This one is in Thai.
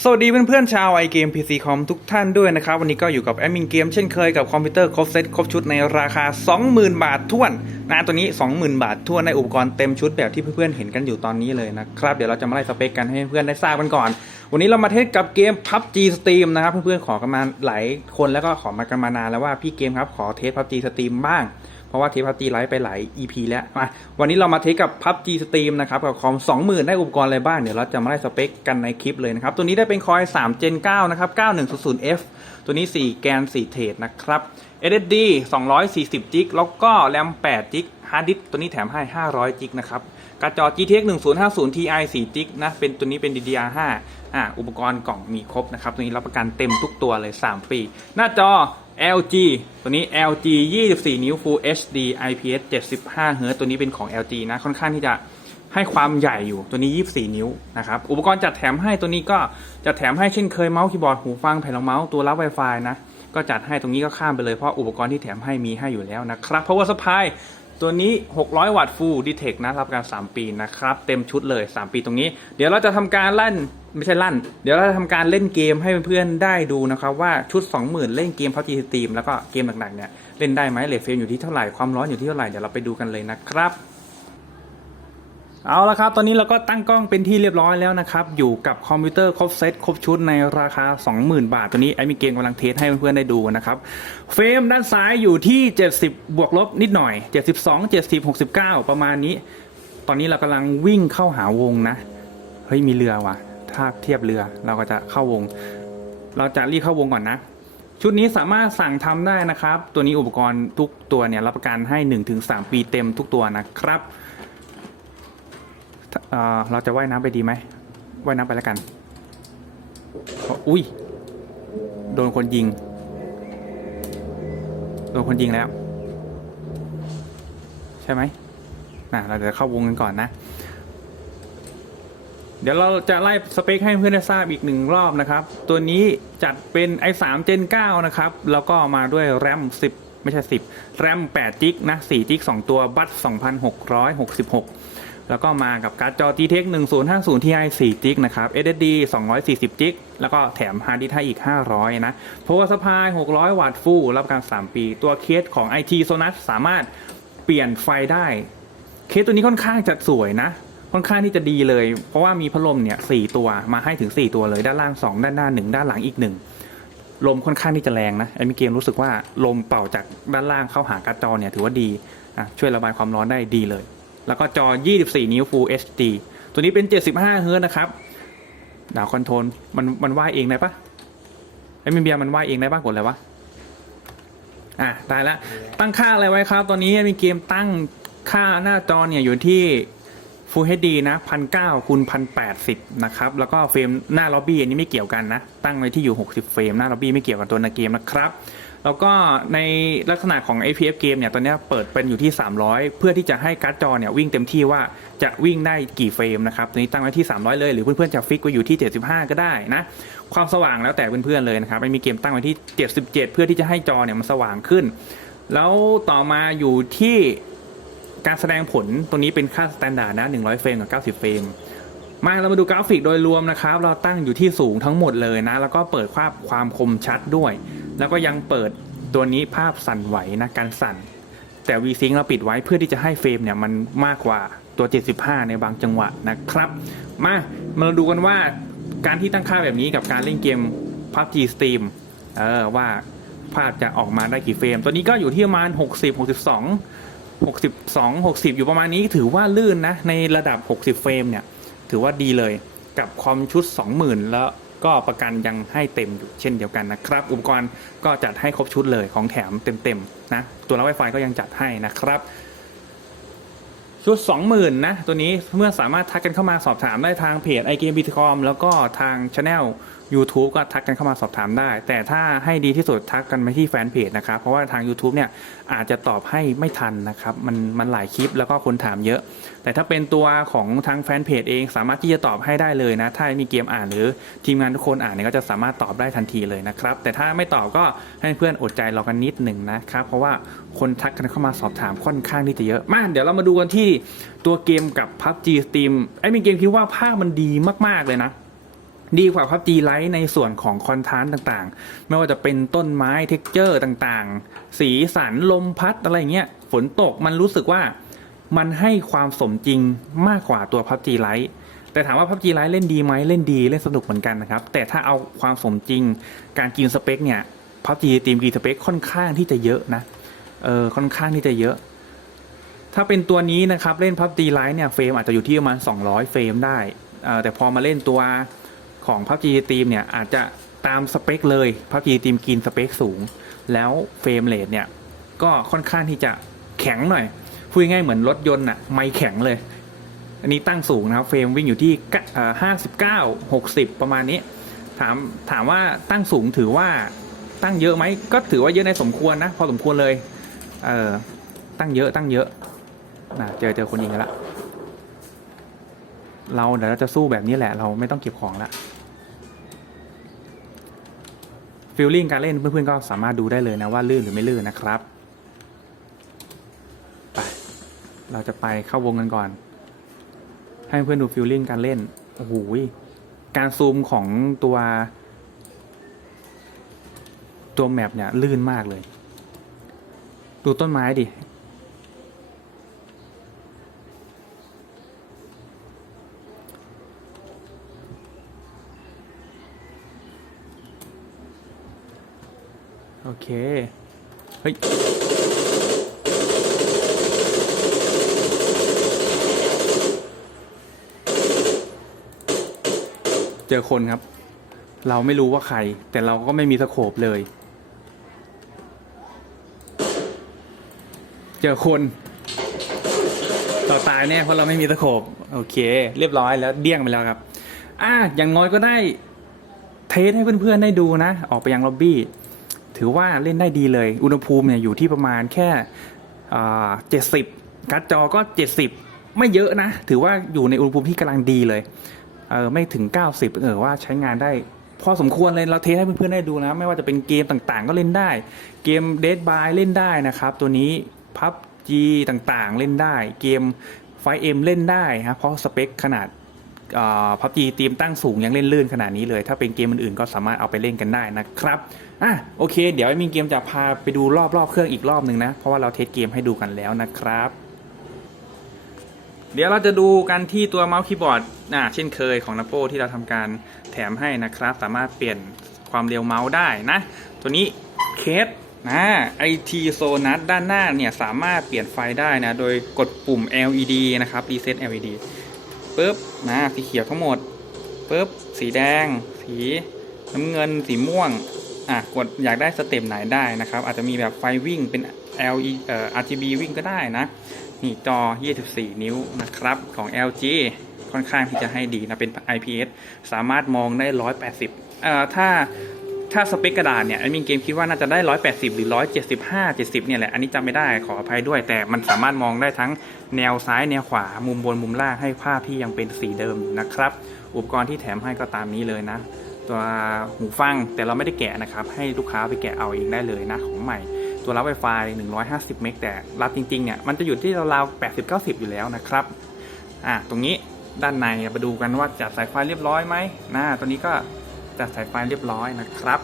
สวัสดีเพื่อนๆชาวไอเกม PC คอมทุกท่านด้วยนะครับ วันนี้ก็อยู่กับแอดมินเกมเช่นเคยกับคอมพิวเตอร์ครบเซตครบชุดในราคา 20,000 บาทท้วนนะตัวนี้ 20,000 บาทท้วนในอุปกรณ์เต็มชุดแบบที่เพื่อนๆเห็นกันอยู่ตอนนี้เลยนะครับ เดี๋ยวเราจะมาไล่สเปคกันให้เพื่อนๆได้ทราบกันก่อน วันนี้เรามาเทสกับเกม PUBG Steam นะครับเพื่อนๆขอกันมาหลายคนแล้วก็ขอมากันมานานแล้วว่าพี่เกมครับขอเทส PUBG Steam บ้าง เพราะว่าเทปพับจีไลฟ์ไปหลาย EP แล้วมาวันนี้เรามาเทสกับ PUBG Steam นะครับกับคอม20,000 ได้อุปกรณ์อะไรบ้าง เดี๋ยวเราจะมาไล่สเปคกันในคลิปเลยนะครับ ตัวนี้ได้เป็นคอย 3 Gen 9 นะครับ 9100F ตัวนี้ 4 แกน 4 เทรดนะครับ SSD 240 g b แล้วก็ RAM 8 g b ฮาร์ดดิสตัวนี้แถมให้ 500 g b นะครับกร์ดจอ GTX 1050 Ti 4 g b นะ เป็นตัวนี้เป็น DDR5 อ่าอุปกรณ์กล่องมีครบนะครับ ตัวนี้รับประกันเต็มทุกตัวเลย 3 ปี หน้าจอ LG ตัวนี้ LG 24 นิ้ว Full HD IPS 75 Hz ตัวนี้เป็นของ LG นะ ค่อนข้างที่จะให้ความใหญ่อยู่ตัวนี้ 24 นิ้วนะครับ อุปกรณ์จัดแถมให้ตัวนี้ก็จัดแถมให้เช่นเคยเมาส์คีย์บอร์ดหูฟังแผ่นรองเมาส์ตัวรับ Wi-Fi นะ ก็จัดให้ตรงนี้ก็ข้ามไปเลยเพราะอุปกรณ์ที่แถมให้มีให้อยู่แล้วนะครับ Power Supply ตัวนี้ 600 วัตต์ฟูลดีเทคนะรับการ 3 ปีนะครับ เต็มชุดเลย 3 ปีตรงนี้ เดี๋ยวเราจะทำการลั่นไม่ใช่ลั่น เดี๋ยวเราจะทำการเล่นเกมให้เพื่อนๆได้ดูนะครับว่าชุด 20,000 เล่นเกม PUBG Steam แล้วก็เกมหนักๆเนี่ยเล่นได้ไหมเลทเฟรมอยู่ที่เท่าไหร่ความร้อนอยู่ที่เท่าไหร่เดี๋ยวเราไปดูกันเลยนะครับ เอาละครับ ตอนนี้เราก็ตั้งกล้องเป็นที่เรียบร้อยแล้วนะครับ อยู่กับคอมพิวเตอร์ครบเซตครบชุดในราคา 20,000 บาท ตัวนี้ไอ้มีเกมกำลังเทสให้เพื่อนๆได้ดูนะครับ เฟรมด้านซ้ายอยู่ที่ 70 บวกลบนิดหน่อย 72 70 69 ประมาณนี้ ตอนนี้เรากำลังวิ่งเข้าหาวงนะ เฮ้ย มีเรือว่ะ ถ้าเทียบเรือเราก็จะเข้าวง เราจะรีบเข้าวงก่อนนะ ชุดนี้สามารถสั่งทำได้นะครับ ตัวนี้อุปกรณ์ทุกตัวเนี่ยรับประกันให้ 1-3 ปีเต็มทุกตัวนะครับ เออเราจะว่ายน้ำไปดีไหมว่ายน้ำไปแล้วกัน อุ้ย โดนคนยิง โดนคนยิงแล้ว ใช่ไหมน่ะเราจะเข้าวงกันก่อนนะ เดี๋ยวเราจะไล่สเปคให้เพื่อนได้ทราบอีกหนึ่งรอบนะครับ ตัวนี้จัดเป็น i3 Gen 9 นะครับ แล้วก็มาด้วย RAM 10 ไม่ใช่ 10 RAM 8 g b นะ4 g b 2ตัว บัต2666 แล้วก็มากับการ์ดจอ GTX 1050 Ti 4 g b นะครับ SSD 240 g b แล้วก็แถมฮาร์ดดิสก์ให้อีก 500 นะ Power Supply 600 วัตต์ฟูลรับประกัน3ปี ตัวเคสของ IT Sonas สามารถเปลี่ยนไฟได้ เคสตัวนี้ค่อนข้างจะสวยนะ ค่อนข้างที่จะดีเลย เพราะว่ามีพัดลมเนี่ยสี่ตัวมาให้ถึง 4 ตัวเลย ด้านล่าง 2 ด้านหน้า 1 ด้านหลังอีก 1ลมค่อนข้างที่จะแรงนะไอ้มีเกมรู้สึกว่าลมเป่าจากด้านล่างเข้าหาการ์ดจอเนี่ยถือว่าดีช่วยระบายความร้อนได้ดีเลย แล้วก็จอ 24 นิ้ว Full HD ตัวนี้เป็น 75เฮิร์ตนะครับดาวคอนโทรลมันมันว่ายเองได้ปะไอ้มิเบียมันว่ายเองได้ปะกดอะไรวะอะตายแล้วตั้งค่าอะไรไว้ครับ ตอนนี้มีเกมตั้งค่าหน้าจอเนี่ยอยู่ที่ Full HD นะพันเก้าคูณพันแปดสิบนะครับ แล้วก็เฟรมหน้าล็อบบี้อันนี้ไม่เกี่ยวกันนะ ตั้งไว้ที่อยู่ 60 เฟรมหน้าล็อบบี้ไม่เกี่ยวกับตัวในเกมนะครับ แล้วก็ในลักษณะของ APF เกมเนี่ยตอนนี้เปิดเป็นอยู่ที่ 300 เพื่อที่จะให้การ์ดจอเนี่ยวิ่งเต็มที่ว่าจะวิ่งได้กี่เฟรมนะครับตัวนี้ตั้งไว้ที่ 300 เลย หรือเพื่อนๆจะฟิกไว้อยู่ที่ 75 ก็ได้นะ ความสว่างแล้วแต่เพื่อนๆเลยนะครับไม่มีเกมตั้งไว้ที่ 77 เพื่อที่จะให้จอเนี่ยมันสว่างขึ้น แล้วต่อมาอยู่ที่ การแสดงผลตัวนี้เป็นค่าสแตนดาร์ดนะ 100 เฟรมกับ 90 เฟรม มาเรามาดูกราฟิกโดยรวมนะครับ เราตั้งอยู่ที่สูงทั้งหมดเลยนะ แล้วก็เปิดภาพความคมชัดด้วย แล้วก็ยังเปิดตัวนี้ภาพสั่นไหวนะการสั่น แต่ VSync เราปิดไว้เพื่อที่จะให้เฟรมเนี่ยมันมากกว่าตัว 75 ในบางจังหวะนะครับ มามาดูกันว่าการที่ตั้งค่าแบบนี้กับการเล่นเกม PUBG Steam เออว่าภาพจะออกมาได้กี่เฟรม ตัวนี้ก็อยู่ที่ประมาณ60 62 62 60 อยู่ประมาณนี้ถือว่าลื่นนะ ในระดับ 60 เฟรมเนี่ย ถือว่าดีเลยกับคอมชุด 20,000 แล้วก็ประกันยังให้เต็มอยู่เช่นเดียวกันนะครับ อุปกรณ์ก็จัดให้ครบชุดเลยของแถมเต็มๆนะตัวรับ Wi-Fi ก็ยังจัดให้นะครับ ชุด 20,000 นะ ตัวนี้เมื่อสามารถทักกันเข้ามาสอบถามได้ทางเพจ i g a m e b t c o m แล้วก็ทาง Channel YouTube ก็ทักกันเข้ามาสอบถามได้ แต่ถ้าให้ดีที่สุดทักกันไปที่แฟนเพจนะครับ เพราะว่าทาง YouTube เนี่ยอาจจะตอบให้ไม่ทันนะครับ มันมันหลายคลิปแล้วก็คนถามเยอะ แต่ถ้าเป็นตัวของทางแฟนเพจเองสามารถที่จะตอบให้ได้เลยนะ ถ้ามีเกมอ่านหรือทีมงานทุกคนอ่านเนี่ยก็จะสามารถตอบได้ทันทีเลยนะครับ แต่ถ้าไม่ตอบก็ให้เพื่อนอดใจรอกันนิดหนึ่งนะครับ เพราะว่าคนทักกันเข้ามาสอบถามค่อนข้างที่จะเยอะ มาเดี๋ยวเรามาดูกันที่ตัวเกมกับ PUBG Steam ไอ้มีเกมคิดว่าภาพมันดีมาก ๆ เลยนะ ดีกว่า PUBG Lite ในส่วนของคอนทานต่างๆ ไม่ว่าจะเป็นต้นไม้เท็กเจอร์ต่างๆ สีสันลมพัดอะไรเงี้ยฝนตกมันรู้สึกว่ามันให้ความสมจริงมากกว่าตัว PUBG Lite แต่ถามว่า PUBG Lite เล่นดีไหมเล่นดีเล่นสนุกเหมือนกันนะครับ แต่ถ้าเอาความสมจริงการกินสเปคเนี่ย PUBG ทีมกินสเปคค่อนข้างที่จะเยอะนะเออค่อนข้างที่จะเยอะ ถ้าเป็นตัวนี้นะครับเล่น PUBG Lite เนี่ยเฟรมอาจจะอยู่ที่ประมาณ 200 เฟรมได้แต่พอมาเล่นตัว ของ PUBG Team เนี่ยอาจจะตามสเปคเลย PUBG Team กินสเปคสูง แล้วเฟรมเรทเนี่ยก็ค่อนข้างที่จะแข็งหน่อยพูดง่ายเหมือนรถยนต์อะไม่แข็งเลย อันนี้ตั้งสูงนะครับเฟรมวิ่งอยู่ที่ห้าสิบเก้าหกสิบประมาณนี้ ถามถามว่าตั้งสูงถือว่าตั้งเยอะไหมก็ถือว่าเยอะในสมควรนะ พอสมควรเลยเออตั้งเยอะตั้งเยอะนะเจอเจอคนยิงกันละเราเดี๋ยวเราจะสู้แบบนี้แหละ เราไม่ต้องเก็บของละ ฟิลลิ่งการเล่นเพื่อนๆก็สามารถดูได้เลยนะว่าลื่นหรือไม่ลื่นนะครับไปเราจะไปเข้าวงกันก่อน ให้เพื่อนดูฟิลลิ่งการเล่นโอ้โหการซูมของตัวตัวแมปเนี่ยลื่นมากเลย ดูต้นไม้ดิ เค เฮ้ย เจอคนครับ เราไม่รู้ว่าใคร แต่เราก็ไม่มีสโคปเลย เจอคนต่อตายแน่เพราะเราไม่มีตะโขบโอเค เรียบร้อยแล้วเดี้ยงไปแล้วครับ อะอย่างน้อยก็ได้เทสให้เพื่อนๆได้ดูนะ ออกไปยังล็อบบี้ ถือว่าเล่นได้ดีเลย อุณหภูมิเนี่ยอยู่ที่ประมาณแค่เจ็ดสิบการ์ดจอก็เจ็ดสิบไม่เยอะนะ ถือว่าอยู่ในอุณหภูมิที่กำลังดีเลยเออไม่ถึง 90เออว่าใช้งานได้ พอสมควรเลยเราเทสให้เพื่อนๆได้ดูนะ ไม่ว่าจะเป็นเกมต่างๆ ก็เล่นได้ เกม Dead by เล่นได้นะครับ ตัวนี้ PUBG ต่างๆ เล่นได้ เกมไฟเอ็มเล่นได้ครับเพราะสเปคขนาด พับจีตีมตั้งสูงยังเล่นลื่นขนาดนี้เลย ถ้าเป็นเกมอื่นๆก็สามารถเอาไปเล่นกันได้นะครับอะโอเค เดี๋ยวมีเกมจะพาไปดูรอบๆเครื่องอีกรอบหนึ่งนะ เพราะว่าเราเทสเกมให้ดูกันแล้วนะครับ เดี๋ยวเราจะดูกันที่ตัวเมาส์คีย์บอร์ดอ่าเช่นเคยของ n a p o ที่เราทำการแถมให้นะครับ สามารถเปลี่ยนความเร็วเมาส์ได้นะ ตัวนี้เคสนะ IT Sonus ด้านหน้าเนี่ยสามารถเปลี่ยนไฟได้นะ โดยกดปุ่ม LED นะครับ Reset LED ปุ๊บนะสีเขียวทั้งหมดปุ๊บสีแดง สีน้ำเงิน สีม่วงอะกดอยากได้สเต็ปไหนได้นะครับ อาจจะมีแบบไฟวิ่งเป็น LED เอ่อ RGB วิ่งก็ได้นะ นี่จอ 24 นิ้วนะครับของ LG ค่อนข้างที่จะให้ดีนะเป็น IPS สามารถมองได้ 180เอ่อถ้า ถ้าสเปคกระดาษเนี่ยไอ้มินเกมคิดว่าน่าจะได้ 180 หรือ 175 70 เนี่ยแหละ อันนี้จำไม่ได้ขออภัยด้วย แต่มันสามารถมองได้ทั้งแนวซ้ายแนวขวามุมบนมุมล่างให้ภาพที่ยังเป็นสีเดิมนะครับ อุปกรณ์ที่แถมให้ก็ตามนี้เลยนะ ตัวหูฟังแต่เราไม่ได้แกะนะครับ ให้ลูกค้าไปแกะเอาเองได้เลยนะของใหม่ ตัวรับ Wi-Fi 150 เมกแต่รับจริงๆเนี่ยมันจะอยู่ที่ราวๆ80-90 อยู่แล้วนะครับอะตรงนี้ด้านในมาดูกันว่าจัดสายไฟเรียบร้อยไหมนะตัวนี้ก็ จัดสายไฟเรียบร้อยนะครับ